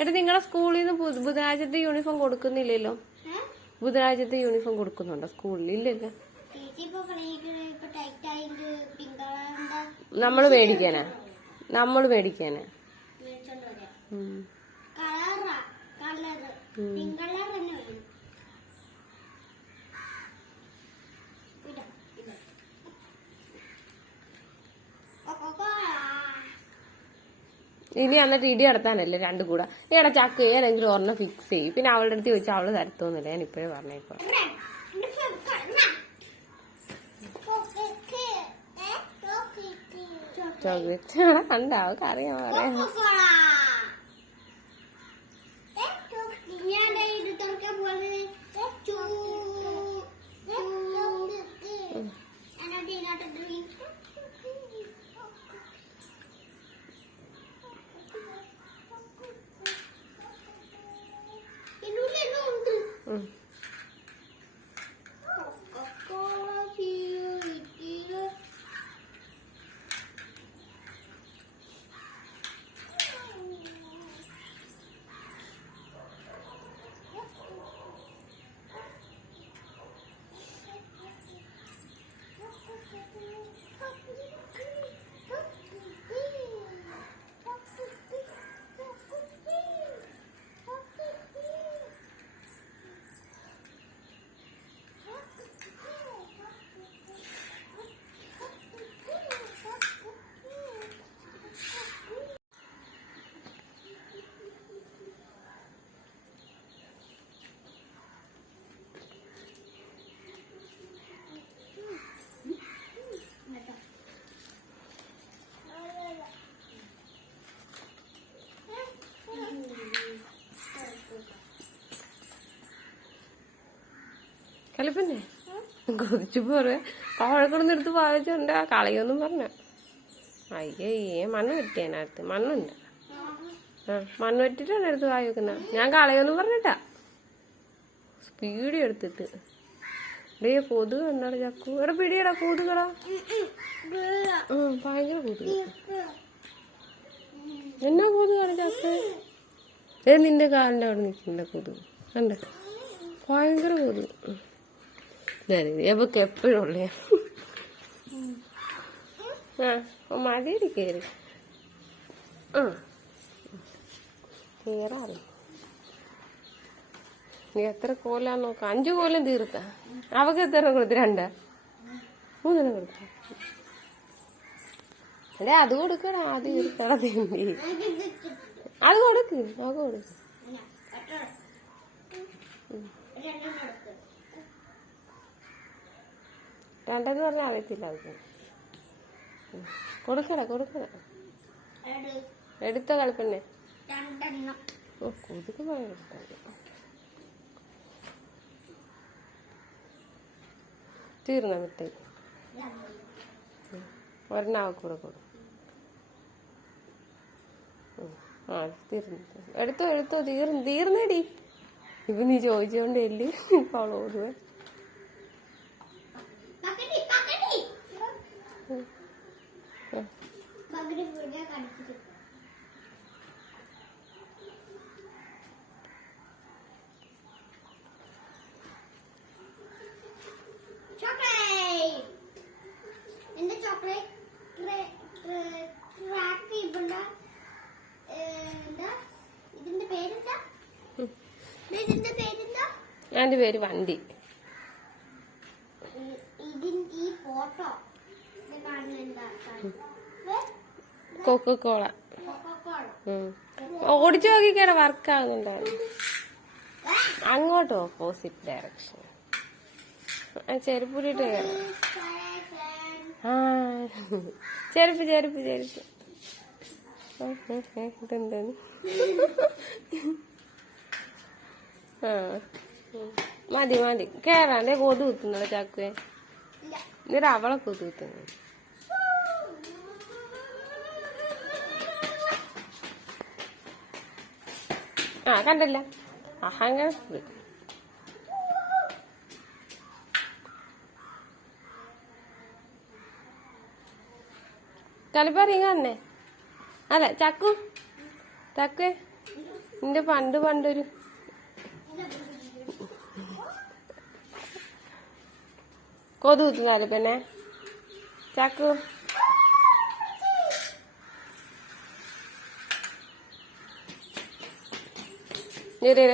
എടാ നിങ്ങളെ സ്കൂളിൽ നിന്ന് ബുധനാഴ്ചത്തെ യൂണിഫോം കൊടുക്കുന്നില്ലല്ലോ? ബുധനാഴ്ചത്തെ യൂണിഫോം കൊടുക്കുന്നുണ്ടോ സ്കൂളിൽ? ഇല്ലല്ലോ. നമ്മള് മേടിക്കാനാ ഇനി എന്നിട്ട് ഇടി നടത്താനല്ലേ രണ്ടു കൂടെ. ഏടാ ചക്ക് ഏതെങ്കിലും ഒരെണ്ണം ഫിക്സ് ചെയ്യും. പിന്നെ അവളുടെ അടുത്ത് ചോദിച്ചാൽ അവള് തരത്തോന്നില്ല. ഞാൻ ഇപ്പഴേ പറഞ്ഞേക്കോ. ചോക്ലേറ്റ് കണ്ടാവും അറിയാൻ പറയാം. കളിപ്പന്നെ കൊതിച്ചു പോറ് പഴക്കൊന്നും എടുത്ത് വായിച്ചോണ്ട് കളയൊന്നും പറഞ്ഞ. അയ്യേ മണ്ണ് വെട്ടി അതിനകത്ത് മണ്ണുണ്ട്. മണ്ണ് വെട്ടിട്ടാണ് എടുത്ത് വായി വെക്കുന്ന. ഞാൻ കളയൊന്നും പറഞ്ഞിട്ടാ സ്പീഡ് എടുത്തിട്ട്. ഡേ കൊതുക് എന്താണ് ചക്കു? എടാ പിടിയടാ കൊതുകടാ. ഭയങ്കര കൊതുക്. എന്നാ കൊതുകാണ് ചക്ക്? നിന്റെ കാലിന്റെ അവിടെ നിൽക്കണ്ട കൊതുക് കണ്ട. ഭയങ്കര കൊതുക്. ഇവക്ക് എപ്പോഴും ഉള്ളേ. മടിയിൽ കയറി കയറാറ്. നീ എത്ര കോലാന്ന് നോക്ക. 5 കോലം തീർത്ത. അവക്ക് എത്ര കൊടുത്ത്? 2 3 കൊടുത്ത. എടേ അത് കൊടുക്കടാ. അത് തീർക്കട തിണ്ടി. അത് കൊടുക്ക്. അവക്ക് കൊടുക്ക്. 2 പറഞ്ഞാൽ അറിയത്തില്ല അവർക്ക്. കൊടുക്കട എടുത്ത കളിപ്പന്നെ. കൊതുക് തീർന്ന മിഠായി ഒരെണ്ണാവക്കൂടെ കൊടുക്കും. എടുത്തോ തീർന്നേടി. ഇപ്പൊ നീ ചോദിച്ചോണ്ടേല് ഇപ്പൊ അവൾ ഓടുവേ. എന്റെ പേര് വണ്ടി. കൊക്കോള. ഓടിച്ചു നോക്കിക്കേടെ വർക്കാകുന്നുണ്ടായിരുന്നു. അങ്ങോട്ട് ഓപ്പോസിറ്റ് ഡയറക്ഷൻ. ചെരുപ്പിട്ട് കയറാം. ചെരുപ്പ് ഇതെന്താണ്? മതി കേറാണ്ടേ. കൊതു കുത്തുന്നോ ചാക്കുവേ? എന്നിട്ട് അവളെ കൊതു കുത്തുന്നു. കണ്ടല്ല അഹങ്ങനെ കളിപ്പറിയ തന്നെ. അതെ ചക്കുവേ നിന്റെ പണ്ടൊരു കൊതു കുത്തുന്നാല് പിന്നെ ചാക്കു ഇരെ